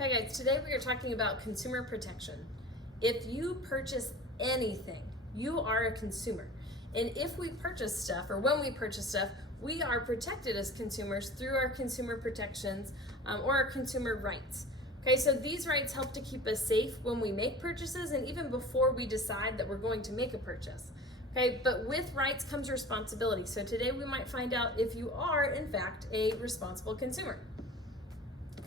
Okay guys, today we are talking about consumer protection. If you purchase anything, you are a consumer. And if we purchase stuff, or when we purchase stuff, we are protected as consumers through our consumer protections or our consumer rights. Okay, so these rights help to keep us safe when we make purchases and even before we decide that we're going to make a purchase. Okay, but with rights comes responsibility. So today we might find out if you are, in fact, a responsible consumer.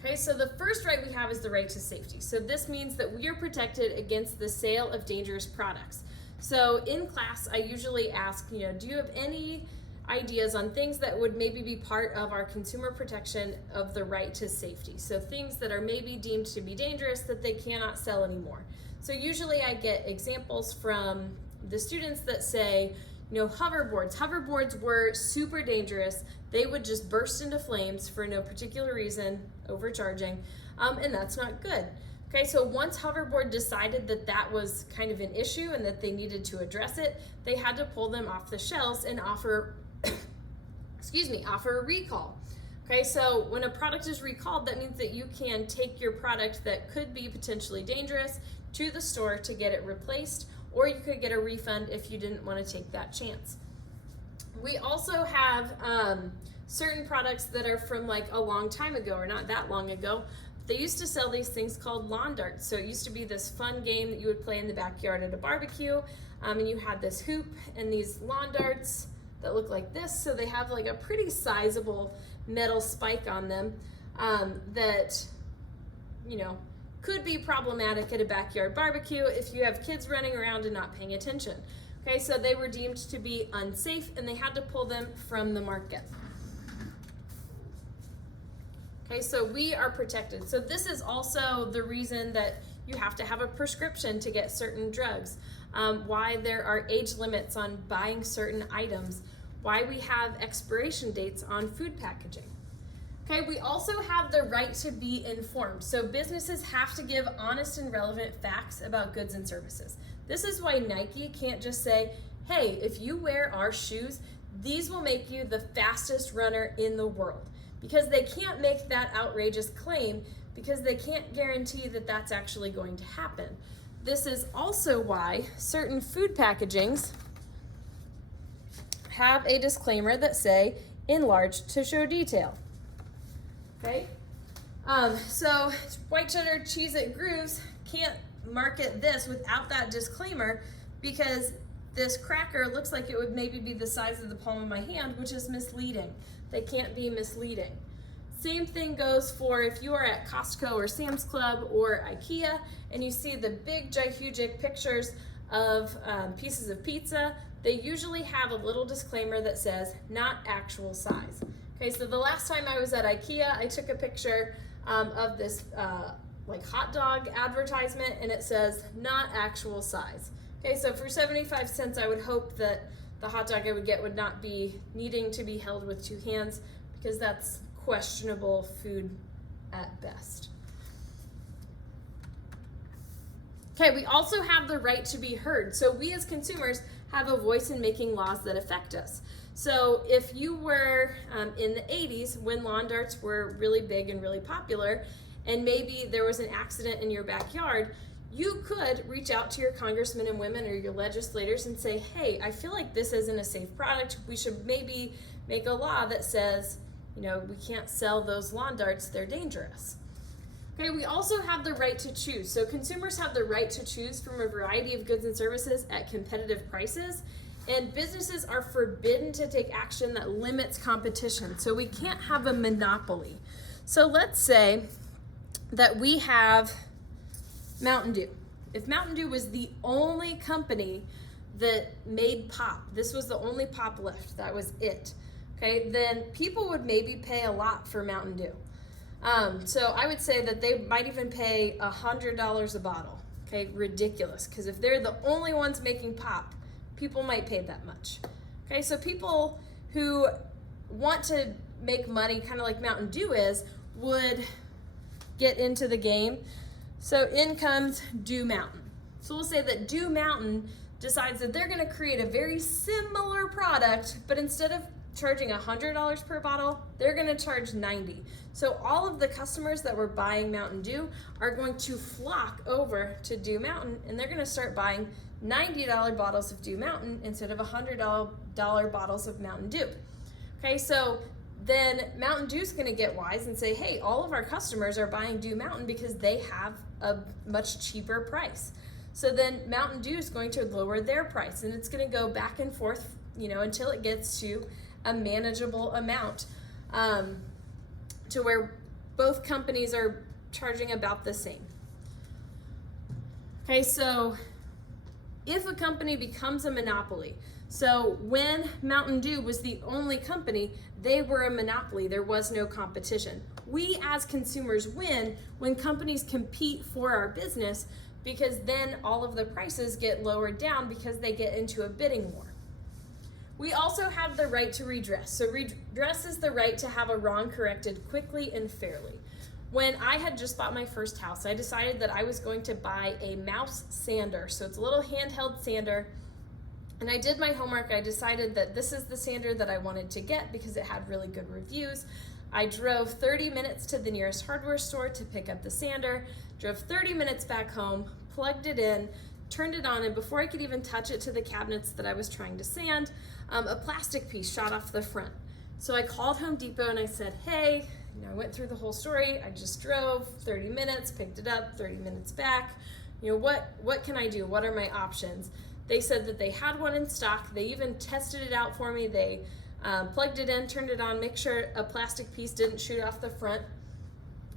Okay, so the first right we have is the right to safety. So this means that we are protected against the sale of dangerous products. So in class, I usually ask, do you have any ideas on things that would maybe be part of our consumer protection of the right to safety? So things that are maybe deemed to be dangerous that they cannot sell anymore. So usually I get examples from the students that say, hoverboards. Hoverboards were super dangerous. They would just burst into flames for no particular reason, overcharging, and that's not good. Okay, so once hoverboard decided that that was kind of an issue and that they needed to address it, they had to pull them off the shelves and offer a recall. Okay, so when a product is recalled, that means that you can take your product that could be potentially dangerous to the store to get it replaced, or you could get a refund if you didn't want to take that chance. We also have certain products that are from like a long time ago, or not that long ago. They used to sell these things called lawn darts. So it used to be this fun game that you would play in the backyard at a barbecue, and you had this hoop and these lawn darts that look like this. So they have like a pretty sizable metal spike on them that, could be problematic at a backyard barbecue if you have kids running around and not paying attention. Okay, so they were deemed to be unsafe and they had to pull them from the market. Okay, so we are protected. So this is also the reason that you have to have a prescription to get certain drugs, why there are age limits on buying certain items, why we have expiration dates on food packaging. Okay, we also have the right to be informed. So businesses have to give honest and relevant facts about goods and services. This is why Nike can't just say, hey, if you wear our shoes, these will make you the fastest runner in the world. Because they can't make that outrageous claim because they can't guarantee that that's actually going to happen. This is also why certain food packagings have a disclaimer that say, enlarged to show detail. Okay, so white cheddar cheese at Grooves can't market this without that disclaimer because this cracker looks like it would maybe be the size of the palm of my hand, which is misleading. They can't be misleading. Same thing goes for if you are at Costco or Sam's Club or IKEA and you see the big, gigantic pictures of pieces of pizza, they usually have a little disclaimer that says, not actual size. Okay, so the last time I was at IKEA, I took a picture of this like hot dog advertisement and it says, not actual size. Okay, so for 75 cents, I would hope that the hot dog I would get would not be needing to be held with two hands because that's questionable food at best. Okay, we also have the right to be heard. So we as consumers have a voice in making laws that affect us. So if you were in the 80s when lawn darts were really big and really popular, and maybe there was an accident in your backyard, you could reach out to your congressmen and women or your legislators and say, hey, I feel like this isn't a safe product. We should maybe make a law that says, we can't sell those lawn darts, they're dangerous. Okay, we also have the right to choose. So consumers have the right to choose from a variety of goods and services at competitive prices, and businesses are forbidden to take action that limits competition. So we can't have a monopoly. So let's say that we have Mountain Dew. If Mountain Dew was the only company that made pop, this was the only pop left, that was it, okay, then people would maybe pay a lot for Mountain Dew. So I would say that they might even pay $100 a bottle, okay, ridiculous, because if they're the only ones making pop, people might pay that much. Okay, so people who want to make money, kind of like Mountain Dew is, would get into the game. So in comes Dew Mountain. So we'll say that Dew Mountain decides that they're gonna create a very similar product, but instead of charging $100 per bottle, they're gonna charge $90. So all of the customers that were buying Mountain Dew are going to flock over to Dew Mountain, and they're gonna start buying $90 bottles of Dew Mountain instead of $100 bottles of Mountain Dew. Okay, so then Mountain Dew's gonna get wise and say, hey, all of our customers are buying Dew Mountain because they have a much cheaper price. So then Mountain Dew is going to lower their price, and it's gonna go back and forth, until it gets to a manageable amount, to where both companies are charging about the same. Okay, so if a company becomes a monopoly, so when Mountain Dew was the only company, they were a monopoly, there was no competition. We as consumers win when companies compete for our business, because then all of the prices get lowered down because they get into a bidding war. We also have the right to redress. So redress is the right to have a wrong corrected quickly and fairly. When I had just bought my first house, I decided that I was going to buy a mouse sander. So it's a little handheld sander. And I did my homework. I decided that this is the sander that I wanted to get because it had really good reviews. I drove 30 minutes to the nearest hardware store to pick up the sander, drove 30 minutes back home, plugged it in, turned it on, and before I could even touch it to the cabinets that I was trying to sand, a plastic piece shot off the front. So I called Home Depot and I said, hey, I went through the whole story. I just drove 30 minutes, picked it up, 30 minutes back. What can I do? What are my options? They said that they had one in stock. They even tested it out for me. They plugged it in, turned it on, make sure a plastic piece didn't shoot off the front.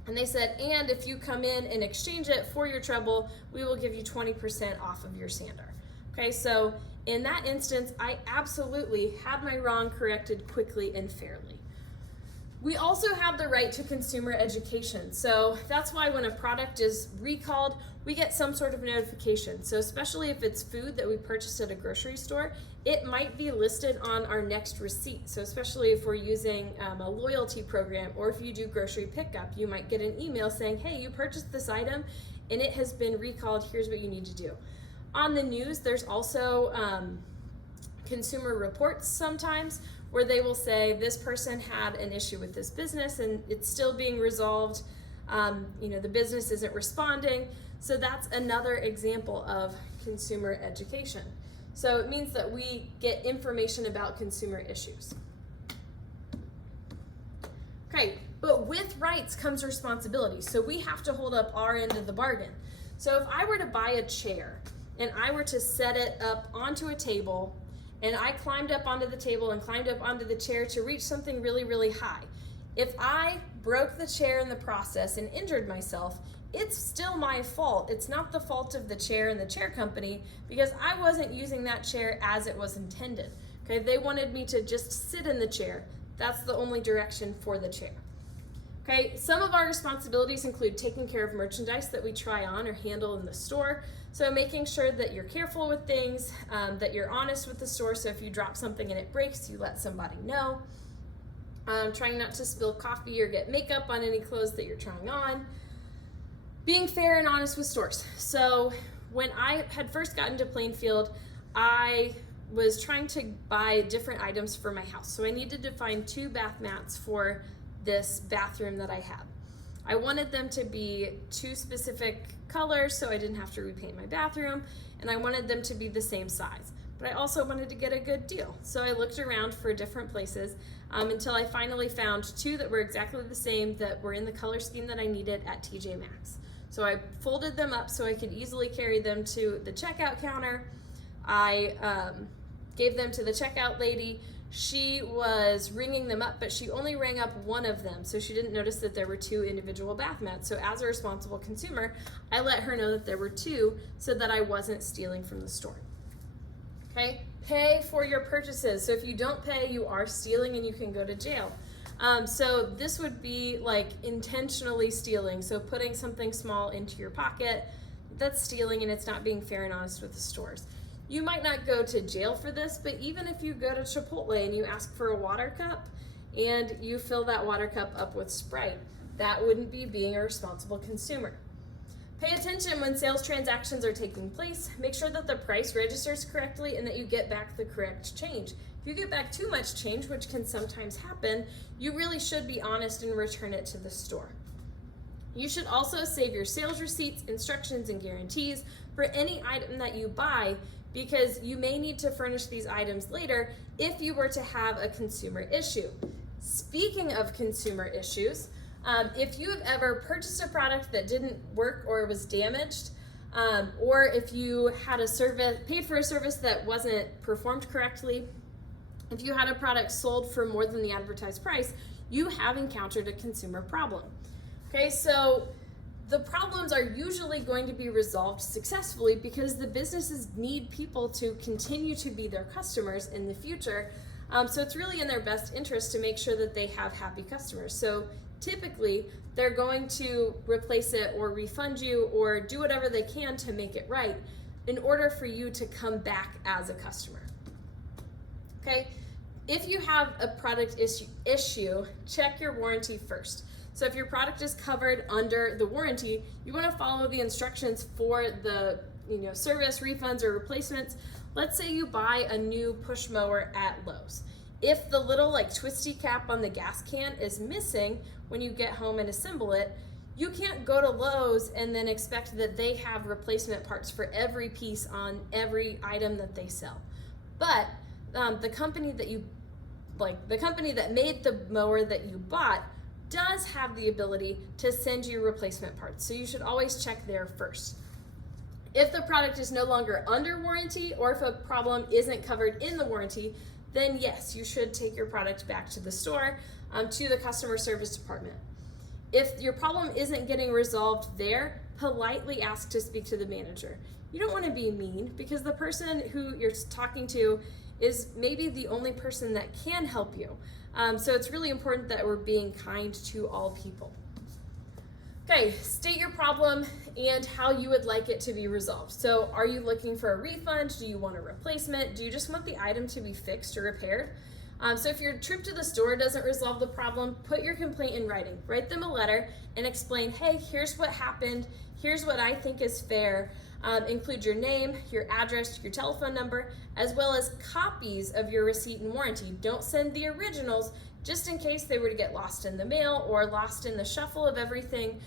And they said, and if you come in and exchange it for your trouble, we will give you 20% off of your sander. Okay, so in that instance, I absolutely had my wrong corrected quickly and fairly. We also have the right to consumer education. So that's why when a product is recalled, we get some sort of notification. So especially if it's food that we purchased at a grocery store, it might be listed on our next receipt. So especially if we're using a loyalty program, or if you do grocery pickup, you might get an email saying, hey, you purchased this item and it has been recalled, here's what you need to do. On the news, there's also consumer reports sometimes where they will say this person had an issue with this business and it's still being resolved. The business isn't responding. So that's another example of consumer education. So it means that we get information about consumer issues. Okay, but with rights comes responsibility. So we have to hold up our end of the bargain. So if I were to buy a chair and I were to set it up onto a table, and I climbed up onto the table and climbed up onto the chair to reach something really, really high. If I broke the chair in the process and injured myself, it's still my fault. It's not the fault of the chair and the chair company, because I wasn't using that chair as it was intended. Okay, they wanted me to just sit in the chair. That's the only direction for the chair. Okay, some of our responsibilities include taking care of merchandise that we try on or handle in the store. So making sure that you're careful with things, that you're honest with the store. So if you drop something and it breaks, you let somebody know. Trying not to spill coffee or get makeup on any clothes that you're trying on. Being fair and honest with stores. So when I had first gotten to Plainfield, I was trying to buy different items for my house. So I needed to find 2 bath mats for this bathroom that I had. I wanted them to be 2 specific colors so I didn't have to repaint my bathroom, and I wanted them to be the same size. But I also wanted to get a good deal. So I looked around for different places until I finally found 2 that were exactly the same, that were in the color scheme that I needed at TJ Maxx. So I folded them up so I could easily carry them to the checkout counter. I gave them to the checkout lady. She was ringing them up, but she only rang up one of them, so she didn't notice that there were 2 individual bath mats. So as a responsible consumer, I let her know that there were 2 so that I wasn't stealing from the store. Okay, pay for your purchases. So if you don't pay, you are stealing and you can go to jail. So this would be like intentionally stealing. So putting something small into your pocket, that's stealing, and it's not being fair and honest with the stores. You might not go to jail for this, but even if you go to Chipotle and you ask for a water cup and you fill that water cup up with Sprite, that wouldn't be being a responsible consumer. Pay attention when sales transactions are taking place. Make sure that the price registers correctly and that you get back the correct change. If If you get back too much change, which can sometimes happen, you really should be honest and return it to the store. You should also save your sales receipts, instructions, and guarantees for any item that you buy, because you may need to furnish these items later if you were to have a consumer issue. Speaking of consumer issues, if you have ever purchased a product that didn't work or was damaged, or if you had paid for a service that wasn't performed correctly, if you had a product sold for more than the advertised price, you have encountered a consumer problem. Okay, so the problems are usually going to be resolved successfully because the businesses need people to continue to be their customers in the future. So it's really in their best interest to make sure that they have happy customers. So typically, they're going to replace it or refund you or do whatever they can to make it right in order for you to come back as a customer. Okay, if you have a product issue, check your warranty first. So if your product is covered under the warranty, you want to follow the instructions for the service, refunds, or replacements. Let's say you buy a new push mower at Lowe's. If the little twisty cap on the gas can is missing when you get home and assemble it, you can't go to Lowe's and then expect that they have replacement parts for every piece on every item that they sell. But the company that made the mower that you bought does have the ability to send you replacement parts. So you should always check there first. If the product is no longer under warranty, or if a problem isn't covered in the warranty, then yes, you should take your product back to the store, to the customer service department. If your problem isn't getting resolved there, politely ask to speak to the manager. You don't want to be mean, because the person who you're talking to is maybe the only person that can help you. So it's really important that we're being kind to all people. Okay, state your problem and how you would like it to be resolved. So are you looking for a refund? Do you want a replacement? Do you just want the item to be fixed or repaired? So if your trip to the store doesn't resolve the problem, put your complaint in writing. Write them a letter and explain, hey, here's what happened. Here's what I think is fair. Include your name, your address, your telephone number, as well as copies of your receipt and warranty. Don't send the originals, just in case they were to get lost in the mail or lost in the shuffle of everything.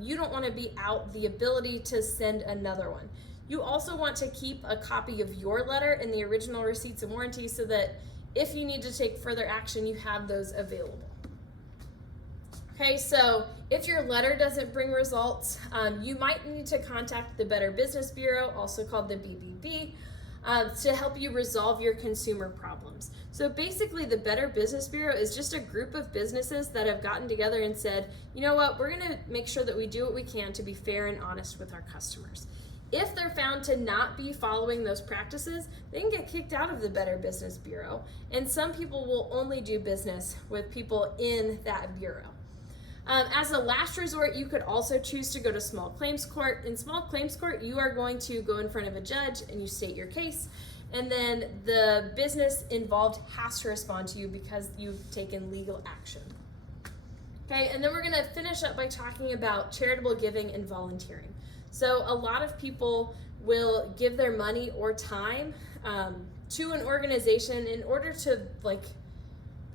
You don't want to be out the ability to send another one. You also want to keep a copy of your letter and the original receipts and warranty so that if you need to take further action, you have those available. Okay, so if your letter doesn't bring results, you might need to contact the Better Business Bureau, also called the BBB, to help you resolve your consumer problems. So basically, the Better Business Bureau is just a group of businesses that have gotten together and said, you know what, we're going to make sure that we do what we can to be fair and honest with our customers. If they're found to not be following those practices, they can get kicked out of the Better Business Bureau, and some people will only do business with people in that bureau. As a last resort, you could also choose to go to small claims court. In small claims court, you are going to go in front of a judge and you state your case, and then the business involved has to respond to you because you've taken legal action. Okay, and then we're going to finish up by talking about charitable giving and volunteering. So a lot of people will give their money or time to an organization in order to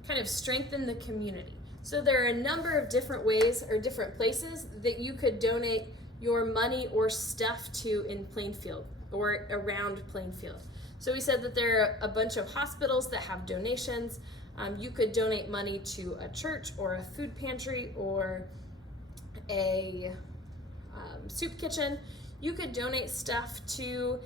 kind of strengthen the community. So there are a number of different ways or different places that you could donate your money or stuff to in Plainfield or around Plainfield. So we said that there are a bunch of hospitals that have donations. You could donate money to a church or a food pantry or a soup kitchen. You could donate stuff to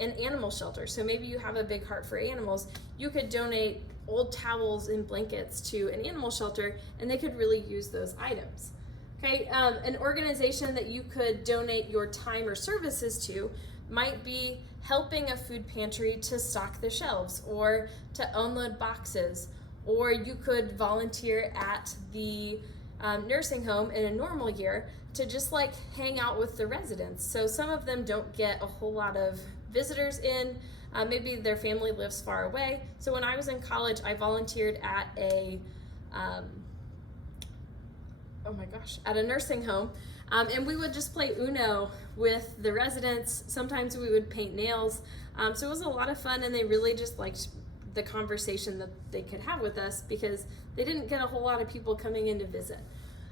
an animal shelter. So maybe you have a big heart for animals. You could donate old towels and blankets to an animal shelter, and they could really use those items. Okay, an organization that you could donate your time or services to might be helping a food pantry to stock the shelves or to unload boxes, or you could volunteer at the nursing home in a normal year to just hang out with the residents. So some of them don't get a whole lot of visitors in. Maybe their family lives far away. So when I was in college, I volunteered at at a nursing home, and we would just play Uno with the residents. Sometimes we would paint nails. So it was a lot of fun, and they really just liked the conversation that they could have with us because they didn't get a whole lot of people coming in to visit.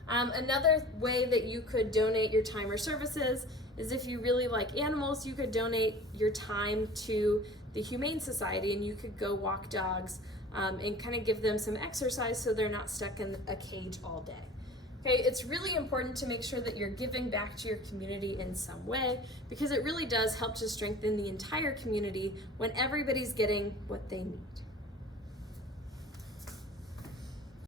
Another way that you could donate your time or services is if you really like animals, you could donate your time to the Humane Society, and you could go walk dogs and kind of give them some exercise so they're not stuck in a cage all day. Okay, it's really important to make sure that you're giving back to your community in some way, because it really does help to strengthen the entire community when everybody's getting what they need.